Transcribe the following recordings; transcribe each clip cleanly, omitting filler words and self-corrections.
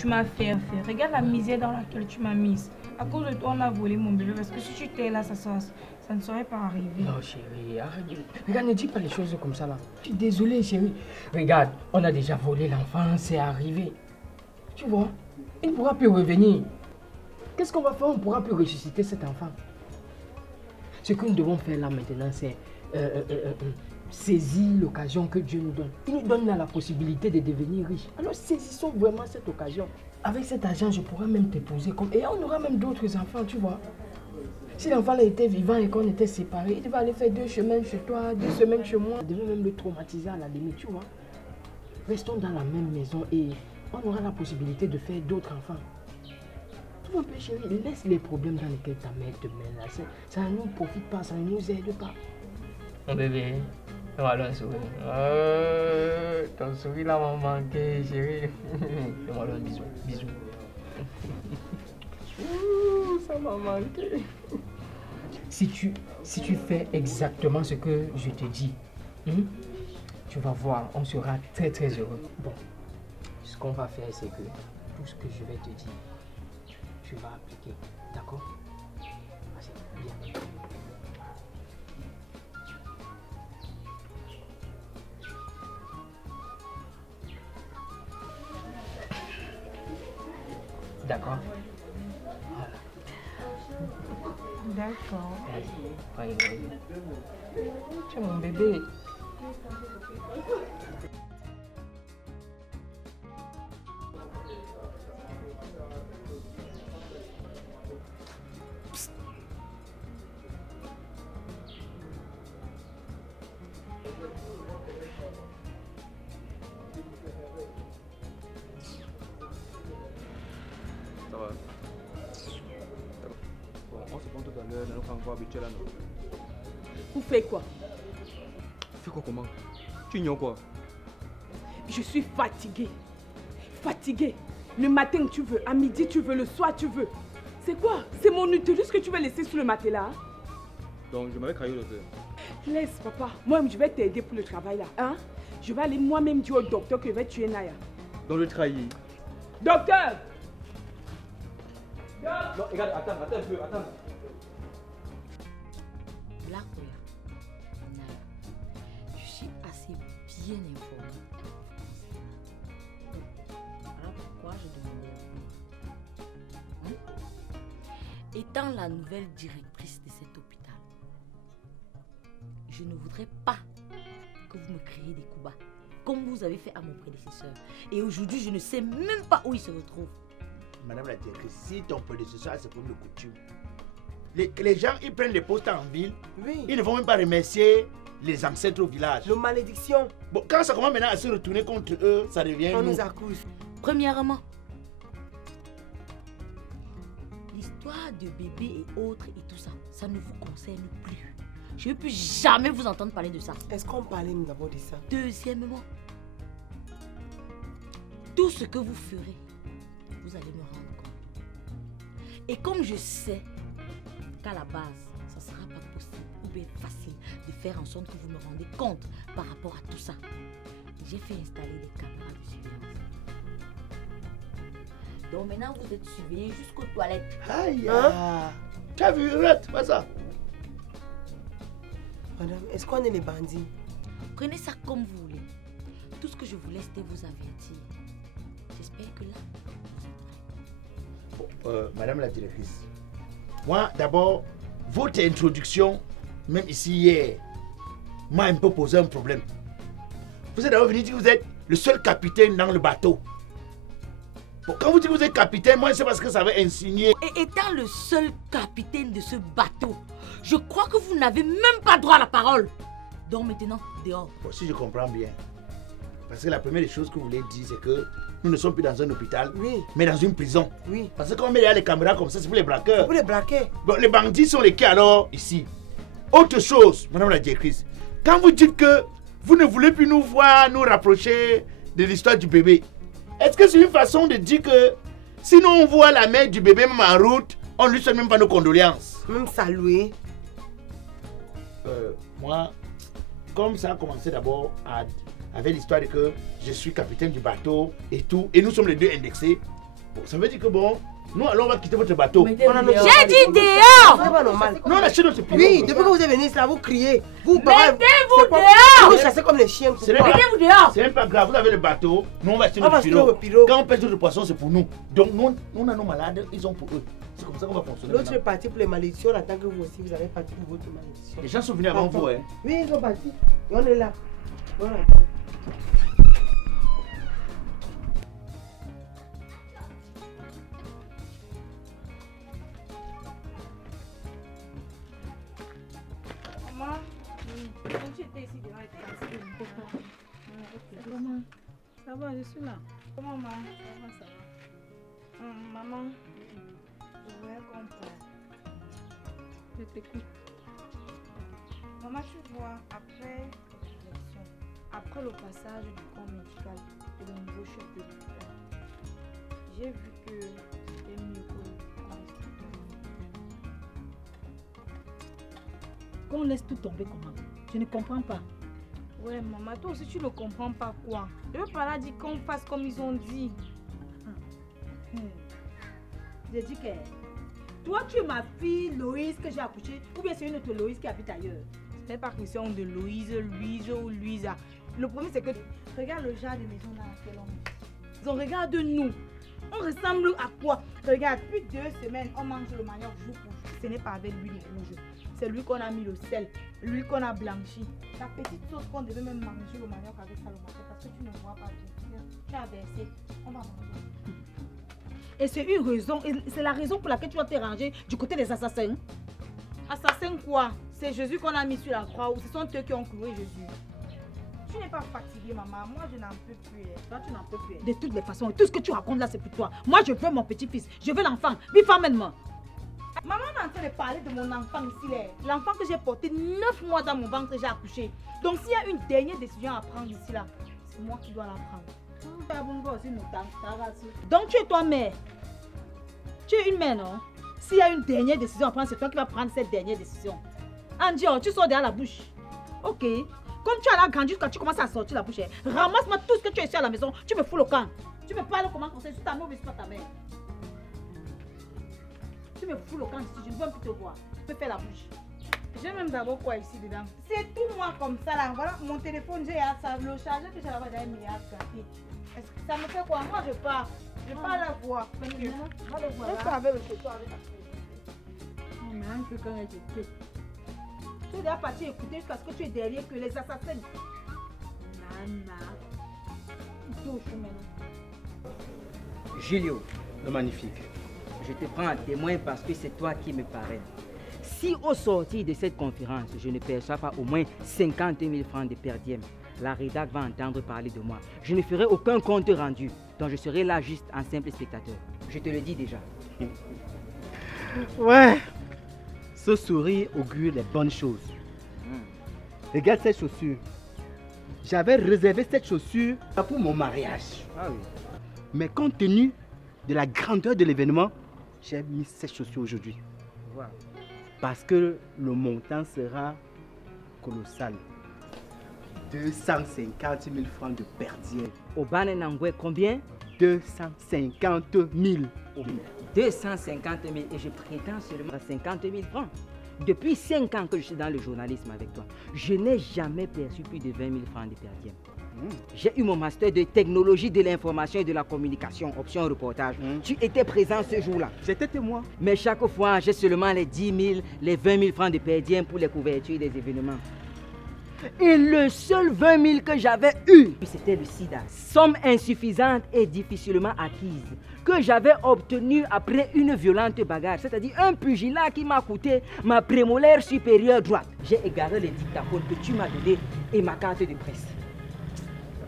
tu m'as fait. Regarde la misère dans laquelle tu m'as mise. À cause de toi, on a volé mon bébé. Parce que si tu étais là, ça ne serait pas arrivé. Non, chérie, arrête. Regarde, ne dis pas les choses comme ça là. Je suis désolé, chérie. Regarde, on a déjà volé l'enfant, c'est arrivé. Tu vois, il ne pourra plus revenir. Qu'est-ce qu'on va faire? On ne pourra plus ressusciter cet enfant. Ce que nous devons faire là maintenant, c'est saisir l'occasion que Dieu nous donne. Il nous donne là la possibilité de devenir riche. Alors saisissons vraiment cette occasion. Avec cet argent, je pourrais même t'épouser. Et on aura même d'autres enfants, tu vois. Si l'enfant était vivant et qu'on était séparés, il devait aller faire 2 chemins chez toi, 2 semaines chez moi. Il devait même le traumatiser à la limite, tu vois. Restons dans la même maison et on aura la possibilité de faire d'autres enfants. Tu vois un peu, chérie, laisse les problèmes dans lesquels ta mère te mène là. Ça ne nous profite pas, ça ne nous aide pas. Mon bébé, fais-moi un sourire. Ton sourire là m'a manqué, chérie. Fais-moi un bisou. Bisous. Ça m'a manqué. Si tu fais exactement ce que je te dis, tu vas voir, on sera très très heureux. Bon, ce qu'on va faire, c'est que tout ce que je vais te dire, tu vas appliquer. D'accord? Vas-y, viens. D'accord? D'accord. Vas-y. Tu es mon bébé. Ça va. Bon, on se prend tout à l'heure, nous encore habitués là. Vous faites quoi? Fais quoi comment? Tu ignores quoi? Je suis fatiguée. Fatiguée. Le matin tu veux, à midi tu veux, le soir tu veux. C'est quoi? C'est mon utérus que tu vas laisser sous le matelas? Donc je m'avais craillé le faire. Laisse papa, moi je vais t'aider pour le travail là. Hein? Je vais aller moi-même dire au docteur que je vais tuer Naya. Donc je trahis. Docteur! Non, regarde, attends un peu, attends. Là, Naya, je suis assez bien informée. Alors pourquoi je demandais Étant la nouvelle directrice de cet hôpital, je ne voudrais pas que vous me créiez des coups bas, comme vous avez fait à mon prédécesseur. Et aujourd'hui, je ne sais même pas où il se retrouve. Madame la directrice, si ton prédécesseur a ses problèmes de coutume, les gens ils prennent les postes en ville, oui. Ils ne vont même pas remercier les ancêtres au village. Nos malédictions. Bon, quand ça commence maintenant à se retourner contre eux, ça devient. On nous accuse. Premièrement, l'histoire de bébé et autres et tout ça, ça ne vous concerne plus. Je ne veux plus jamais vous entendre parler de ça. Est-ce qu'on parlait d'abord de ça? Deuxièmement, tout ce que vous ferez, vous allez me rendre compte. Et comme je sais qu'à la base, ça ne sera pas possible ou bien facile de faire en sorte que vous me rendez compte par rapport à tout ça, j'ai fait installer des caméras de surveillance. Donc maintenant, vous êtes surveillés jusqu'aux toilettes. Aïe, hein? Tu as vu, arrête, pas ça. Madame, est-ce qu'on est les bandits? Prenez ça comme vous voulez. Tout ce que je vous laisse, c'était vous avertir. J'espère que là, Madame la directrice, moi d'abord, votre introduction, même ici hier, m'a un peu posé un problème. Vous êtes d'abord venu dire que vous êtes le seul capitaine dans le bateau. Bon, quand vous dites que vous êtes capitaine, moi c'est parce que ça avait insigné. Et étant le seul capitaine de ce bateau, je crois que vous n'avez même pas droit à la parole. Donc maintenant, dehors. Bon, si je comprends bien. Parce que la première des choses que vous voulez dire, c'est que nous ne sommes plus dans un hôpital, oui, mais dans une prison. Oui. Parce que quand on met derrière les caméras comme ça, c'est pour les braqueurs. C'est pour les braquer. Bon, les bandits sont lesquels alors ici? Autre chose, madame la directrice, quand vous dites que vous ne voulez plus nous voir, nous rapprocher de l'histoire du bébé, est-ce que c'est une façon de dire que sinon on voit la mère du bébé même en route, on ne lui souhaite même pas nos condoléances? Même saluer. Moi, comme ça a commencé d'abord avec l'histoire de que je suis capitaine du bateau et tout, et nous sommes les deux indexés, Ça veut dire que bon, nous allons on va quitter votre bateau. J'ai dit dehors. C'est pas normal. Non, on a chez notre pirogue. Oui, depuis que vous êtes venu ici, là, vous criez. Vous Mettez-vous dehors. dehors. Vous chassez comme les chiens. C'est pourquoi? Mettez-vous dehors. C'est même pas grave, vous avez le bateau, nous on va acheter On va notre acheter notre pirogue. pirogue. Quand on pêche notre poisson, c'est pour nous. Donc nous, on a nos malades, ils ont pour eux. C'est comme ça qu'on va fonctionner. L'autre est maintenant. parti pour les malédictions, en tant que vous aussi, vous avez parti pour votre malédiction. Les gens sont venus avant vous, hein. Oui, ils sont partis. Et on est là. Voilà. Maman, quand tu étais ici, devant être cassé. Comment? Ça va, je suis là. Comment, maman? Ça va. Maman, je voulais comprendre. Je t'écoute. Maman, tu vois, après l'élection, après le passage du corps médical et le nouveau chef de l'hôpital, j'ai vu que c'était mieux que Qu'on laisse tout tomber comment? Je ne comprends pas. ouais, maman, toi aussi tu ne comprends pas quoi. Le papa a dit qu'on fasse comme ils ont dit. J'ai dit que toi tu es ma fille Loïse que j'ai accouchée ou bien c'est une autre Loïse qui habite ailleurs. Ce n'est pas question de Louise, Louise ou Louisa. Le problème c'est que regarde le genre de maison dans laquelle on est. Donc regarde nous. On ressemble à quoi? Regarde, depuis 2 semaines, on mange le manioc jour pour jour. Ce n'est pas avec l'huile rouge. C'est lui qu'on a mis le sel, lui qu'on a blanchi. La petite sauce qu'on devait même manger le manioc avec ça le matin parce que tu ne vois pas bien. Tu as versé. On va manger. Et c'est une raison, et c'est la raison pour laquelle tu vas te ranger du côté des assassins. Assassin quoi? C'est Jésus qu'on a mis sur la croix ou ce sont eux qui ont cloué Jésus? Tu n'es pas fatiguée, maman. Moi, je n'en peux plus. Toi, tu n'en peux plus. De toutes les façons, tout ce que tu racontes là, c'est pour toi. Moi, je veux mon petit-fils, je veux l'enfant. Vive amène-moi. Maman est en train de parler de mon enfant ici. L'enfant que j'ai porté 9 mois dans mon ventre, j'ai accouché. Donc, s'il y a une dernière décision à prendre ici, là, c'est moi qui dois la prendre. Donc, tu es toi mère. Tu es une mère, non? S'il y a une dernière décision à prendre, c'est toi qui vas prendre cette dernière décision. Andy, tu sors derrière la bouche. Ok. Comme tu as la grandi jusqu'à tu commences à sortir la bouche, ramasse-moi tout ce que tu as ici à la maison, tu me fous le camp. Tu me parles comment conseiller sur ta mère ou sur ta mère. Tu me fous le camp ici, je ne veux plus te voir. Tu peux faire la bouche. J'ai même d'abord quoi ici dedans? C'est tout moi comme ça là. Voilà mon téléphone, j'ai ça. Le chargeur que j'ai là-bas d'un milliard gâté. Est-ce que ça me fait quoi? Moi je pars. Je pars la voir. Va le voir. Je pars avec le chauffeur avec la fille. Non mais un peu quand elle te tu es déjà parti écouter jusqu'à ce que tu es derrière que les assassins. Nana. Julio, le magnifique, je te prends à témoin parce que c'est toi qui me parraines. Si au sortir de cette conférence, je ne perçois pas au moins 50 000 francs de per diem, la rédac va entendre parler de moi. Je ne ferai aucun compte rendu, donc je serai là juste un simple spectateur. Je te le dis déjà. Ouais, ce sourire augure les bonnes choses. Regarde cette chaussure. J'avais réservé cette chaussure pour mon mariage. Ah oui. Mais compte tenu de la grandeur de l'événement, j'ai mis cette chaussure aujourd'hui. Wow. Parce que le montant sera colossal. 250 000 francs de per diem. Au Banenangwe, combien? 250 000. 250 000 et je prétends seulement à 50 000 francs. Depuis 5 ans que je suis dans le journalisme avec toi, je n'ai jamais perçu plus de 20 000 francs de per diem. J'ai eu mon master de technologie de l'information et de la communication, option reportage. Tu étais présent ce jour-là. J'étais témoin. Mais chaque fois, j'ai seulement les 10 000, les 20 000 francs de per diem pour les couvertures des événements. Et le seul 20 000 que j'avais eu, c'était le sida. Somme insuffisante et difficilement acquise, que j'avais obtenue après une violente bagarre, c'est-à-dire un pugilat qui m'a coûté ma prémolaire supérieure droite. J'ai égaré les dictaphones que tu m'as donné et ma carte de presse.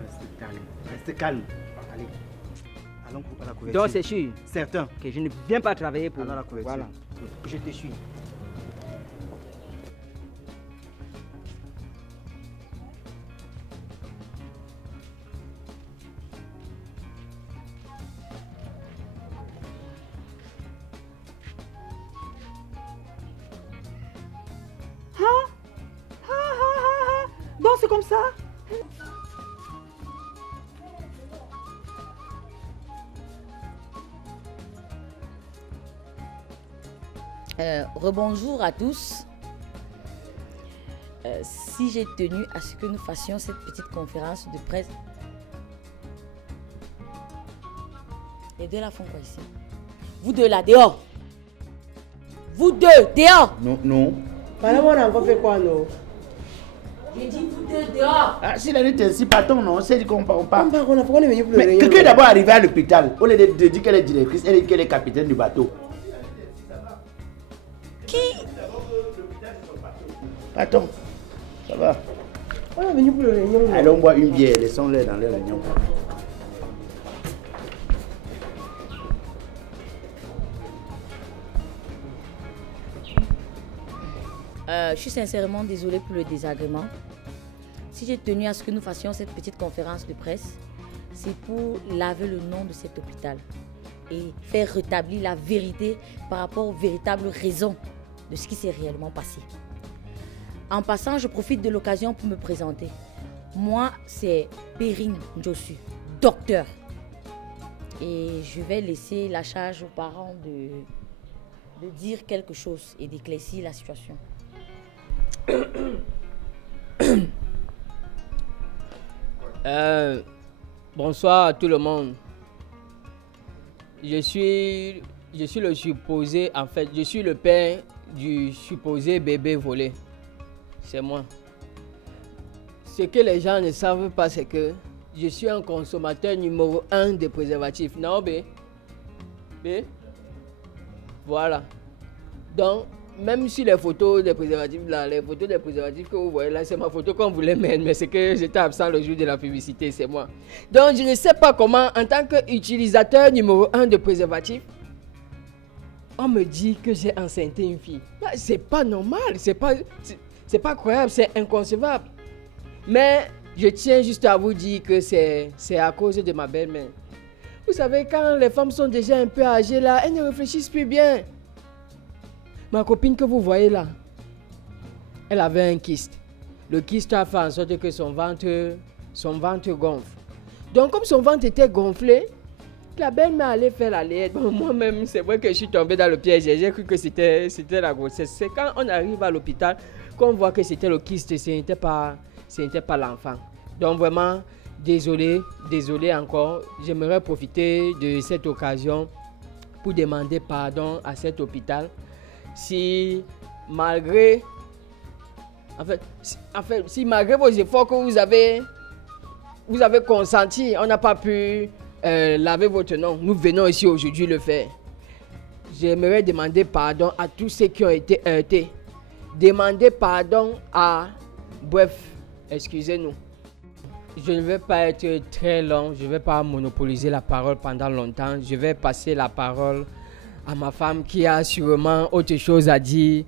Reste calme, reste calme. Allez, allons pour la couverture. Donc c'est sûr. Certain. Que je ne viens pas travailler pour la couverture. Voilà, je te suis. Donc c'est comme ça. Rebonjour à tous. Si j'ai tenu à ce que nous fassions cette petite conférence de presse. Les deux là font quoi ici? Vous deux là, dehors. Vous deux, dehors. Non, non. Madame, on a encore fait quoi, non? J'ai dit vous deux, dehors. Ah, s'il a dit ainsi, partons, non, c'est dit qu'on part. On part, on est venu pour le Mais réunion. quelqu'un est d'abord arrivé à l'hôpital. Au lieu de dire qu'elle est directrice, elle dit qu'elle est capitaine du bateau. Qui? Partons. Ça va. On est venu pour le réunion. Allons boire une bière, laissons-les dans les réunions. Je suis sincèrement désolée pour le désagrément. Si j'ai tenu à ce que nous fassions cette petite conférence de presse, c'est pour laver le nom de cet hôpital et faire rétablir la vérité par rapport aux véritables raisons de ce qui s'est réellement passé. En passant, je profite de l'occasion pour me présenter. Moi, c'est Perrine Njossu, docteur. Et je vais laisser la charge aux parents de dire quelque chose et d'éclaircir la situation. Bonsoir à tout le monde. Je suis le supposé, en fait, je suis le père du supposé bébé volé. C'est moi. Ce que les gens ne savent pas, c'est que je suis un consommateur numéro 1 de préservatifs. Non, B? Voilà. Donc, même si les photos des préservatifs là, les photos des préservatifs que vous voyez là, c'est ma photo qu'on voulait mettre, mais c'est que j'étais absent le jour de la publicité, c'est moi. Donc, je ne sais pas comment, en tant qu'utilisateur numéro 1 de préservatifs, on me dit que j'ai enceinté une fille. C'est pas normal, c'est pas croyable, c'est inconcevable. Mais je tiens juste à vous dire que c'est à cause de ma belle-mère. Vous savez, quand les femmes sont déjà un peu âgées là, elles ne réfléchissent plus bien. Ma copine que vous voyez là, elle avait un kyste. Le kyste a fait en sorte que son ventre gonfle. Donc comme son ventre était gonflé, la belle-mère allait faire la laide. Bon, moi-même, c'est vrai que je suis tombée dans le piège. J'ai cru que c'était la grossesse. C'est quand on arrive à l'hôpital qu'on voit que c'était le kyste, ce n'était pas l'enfant. Donc vraiment, désolé encore. J'aimerais profiter de cette occasion pour demander pardon à cet hôpital. Si malgré vos efforts que vous avez consenti, on n'a pas pu laver votre nom. Nous venons ici aujourd'hui le faire. J'aimerais demander pardon à tous ceux qui ont été heurtés. Demander pardon à... Bref, excusez-nous. Je ne vais pas être très long. Je ne vais pas monopoliser la parole pendant longtemps. Je vais passer la parole à ma femme qui a sûrement autre chose à dire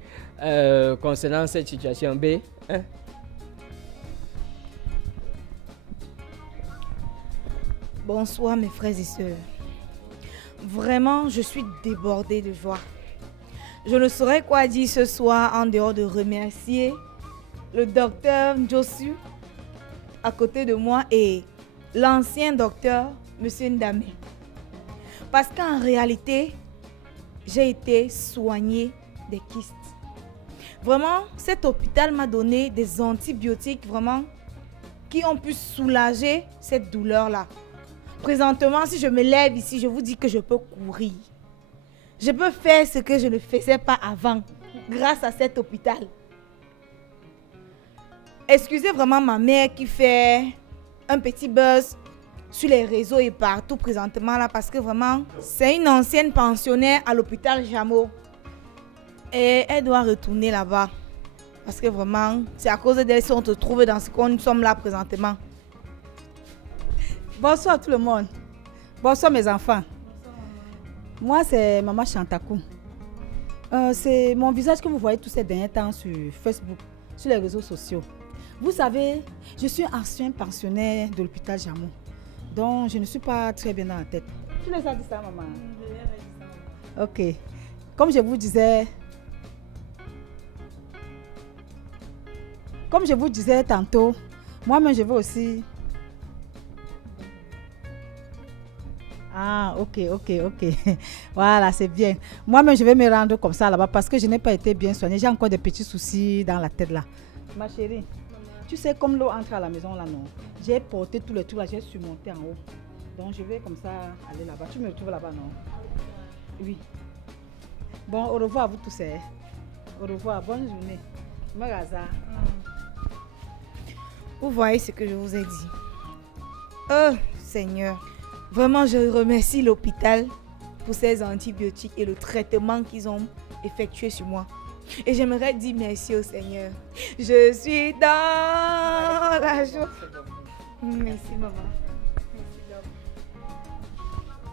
concernant cette situation. B. Hein? Bonsoir mes frères et sœurs. Vraiment, je suis débordée de joie. Je ne saurais quoi dire ce soir en dehors de remercier le docteur Njossu à côté de moi et l'ancien docteur Monsieur Ndame. Parce qu'en réalité, j'ai été soignée des kystes. Vraiment, cet hôpital m'a donné des antibiotiques vraiment qui ont pu soulager cette douleur-là. Présentement, si je me lève ici, je vous dis que je peux courir. Je peux faire ce que je ne faisais pas avant, grâce à cet hôpital. Excusez vraiment ma mère qui fait un petit buzz sur les réseaux et partout présentement là, parce que vraiment, c'est une ancienne pensionnaire à l'hôpital Jameau. Et elle doit retourner là-bas. Parce que vraiment, c'est à cause d'elle si on se trouve dans ce qu'on nous sommes là présentement. Bonsoir tout le monde. Bonsoir mes enfants. Moi c'est Maman Chantakou. C'est mon visage que vous voyez tous ces derniers temps sur Facebook, sur les réseaux sociaux. Vous savez, je suis ancien pensionnaire de l'hôpital Jameau. Donc je ne suis pas très bien dans la tête. Tu les as dit ça, maman? Ok. Comme je vous disais tantôt, moi-même je veux aussi... Ah, ok. Voilà, c'est bien. Moi-même, je vais me rendre comme ça là-bas parce que je n'ai pas été bien soignée. J'ai encore des petits soucis dans la tête là. Ma chérie, tu sais, comme l'eau entre à la maison là, non? J'ai porté tous les trucs là, j'ai surmonté en haut. Donc, je vais comme ça aller là-bas. Tu me retrouves là-bas, non? Oui. Bon, au revoir à vous tous. Au revoir, bonne journée. Magaza. Vous voyez ce que je vous ai dit. Oh, Seigneur. Vraiment, je remercie l'hôpital pour ces antibiotiques et le traitement qu'ils ont effectué sur moi. Et j'aimerais dire merci au Seigneur. Je suis dans la joie. Merci, maman.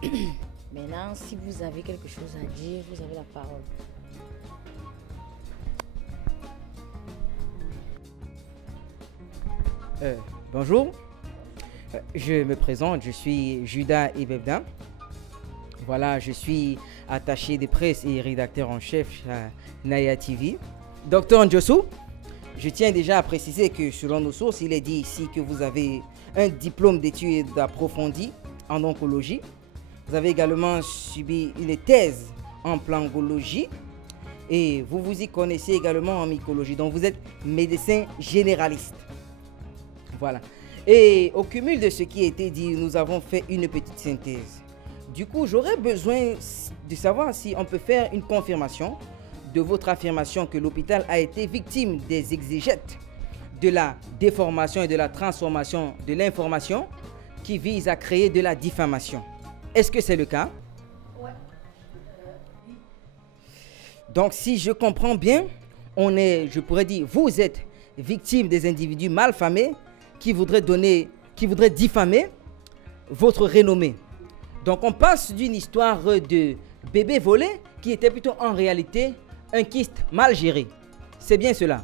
Merci, Maintenant, si vous avez quelque chose à dire, vous avez la parole. Bonjour, je me présente, je suis Judas Ebebda. Voilà, je suis attaché de presse et rédacteur en chef à Naya TV. Docteur Ndjosu, je tiens déjà à préciser que selon nos sources, il est dit ici que vous avez un diplôme d'études approfondies en oncologie. Vous avez également subi une thèse en plangologie et vous vous y connaissez également en mycologie. Donc vous êtes médecin généraliste. Voilà. Et au cumul de ce qui a été dit, nous avons fait une petite synthèse. Du coup, j'aurais besoin de savoir si on peut faire une confirmation de votre affirmation que l'hôpital a été victime des exégètes de la déformation et de la transformation de l'information qui vise à créer de la diffamation. Est-ce que c'est le cas? Ouais. Donc, si je comprends bien, je pourrais dire, vous êtes victime des individus malfamés qui voudraient diffamer votre renommée. Donc, on passe d'une histoire de bébé volé qui était plutôt en réalité un kyste mal géré. C'est bien cela?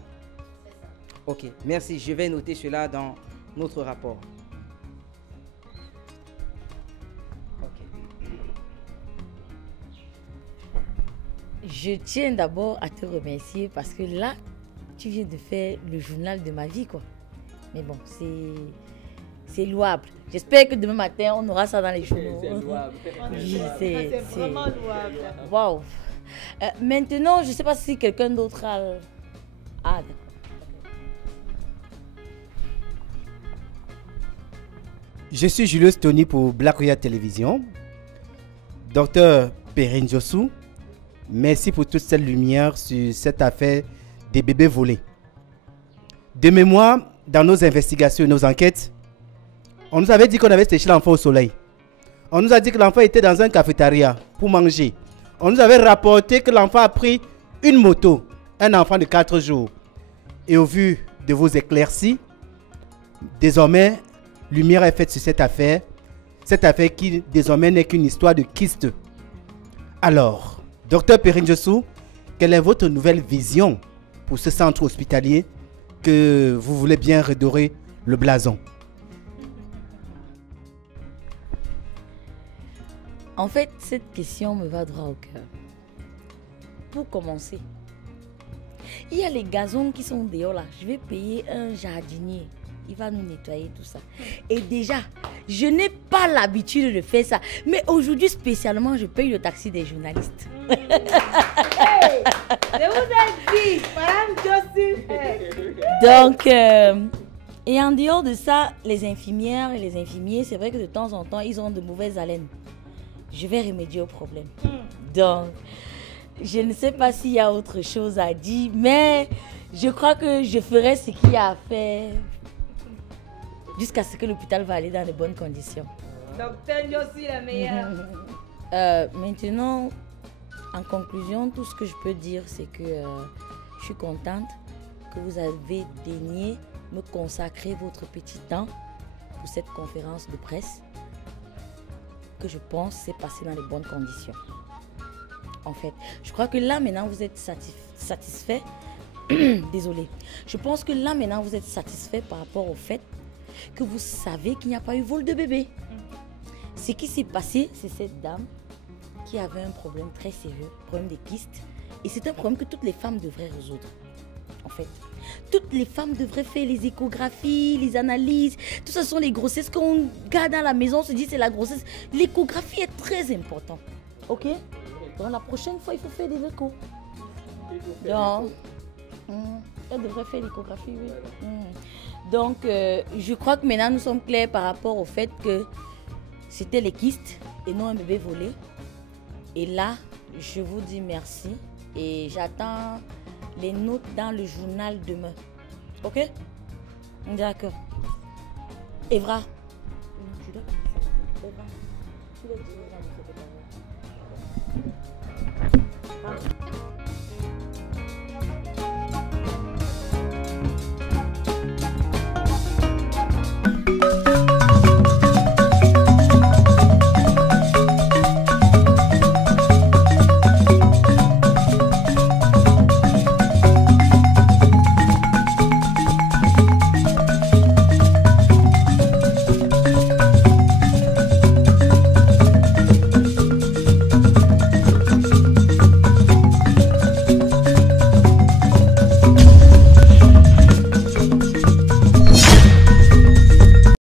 Ok, merci. Je vais noter cela dans notre rapport. Je tiens d'abord à te remercier parce que là, tu viens de faire le journal de ma vie, quoi. Mais bon, c'est louable. J'espère que demain matin, on aura ça dans les journaux. C'est louable. Oui, c'est vraiment louable. Waouh. Maintenant, je ne sais pas si quelqu'un d'autre a... Ah, d'accord. Je suis Julius Tony pour Black Royal Télévision. Docteur Perrin Ndjosu, merci pour toute cette lumière sur cette affaire des bébés volés. De mémoire, dans nos investigations et nos enquêtes, on nous avait dit qu'on avait séché l'enfant au soleil. On nous a dit que l'enfant était dans un cafétéria pour manger. On nous avait rapporté que l'enfant a pris une moto, un enfant de 4 jours. Et au vu de vos éclaircies, désormais, lumière est faite sur cette affaire qui désormais n'est qu'une histoire de kyste. Alors, docteur Perrin Ndjosu, quelle est votre nouvelle vision pour ce centre hospitalier que vous voulez bien redorer le blason? En fait, cette question me va droit au cœur. Pour commencer, il y a les gazons qui sont dehors là. Je vais payer un jardinier. Il va nous nettoyer tout ça. Et déjà, je n'ai pas l'habitude de faire ça. Mais aujourd'hui, spécialement, je paye le taxi des journalistes. Hey, je vous ai dit, Madame Josie. Donc, et en dehors de ça, les infirmières et les infirmiers, c'est vrai que de temps en temps, ils ont de mauvaises haleines. Je vais remédier au problème. Donc, je ne sais pas s'il y a autre chose à dire, mais je crois que je ferai ce qu'il y a à faire jusqu'à ce que l'hôpital va aller dans de bonnes conditions. Docteur Josie, la meilleure. Maintenant, en conclusion, tout ce que je peux dire, c'est que je suis contente que vous avez daigné me consacrer votre petit temps pour cette conférence de presse que je pense s'est passée dans les bonnes conditions. En fait, je crois que là maintenant vous êtes satisfait. Désolée. Je pense que là maintenant vous êtes satisfait par rapport au fait que vous savez qu'il n'y a pas eu vol de bébé. Ce qui s'est passé, c'est cette dame qui avait un problème très sérieux, problème de kyste. Et c'est un problème que toutes les femmes devraient résoudre. En fait. fait. Toutes les femmes devraient faire les échographies, les analyses. Tout ça sont les grossesses qu'on garde à la maison. On se dit c'est la grossesse. L'échographie est très importante. Ok? Donc la prochaine fois, il faut faire des échos. Donc, elle devrait faire l'échographie, oui. Donc, je crois que maintenant nous sommes clairs par rapport au fait que c'était les kystes et non un bébé volé. Et là, je vous dis merci et j'attends les notes dans le journal demain. Ok? D'accord. Evra. Tu dois... Evra, tu dois dire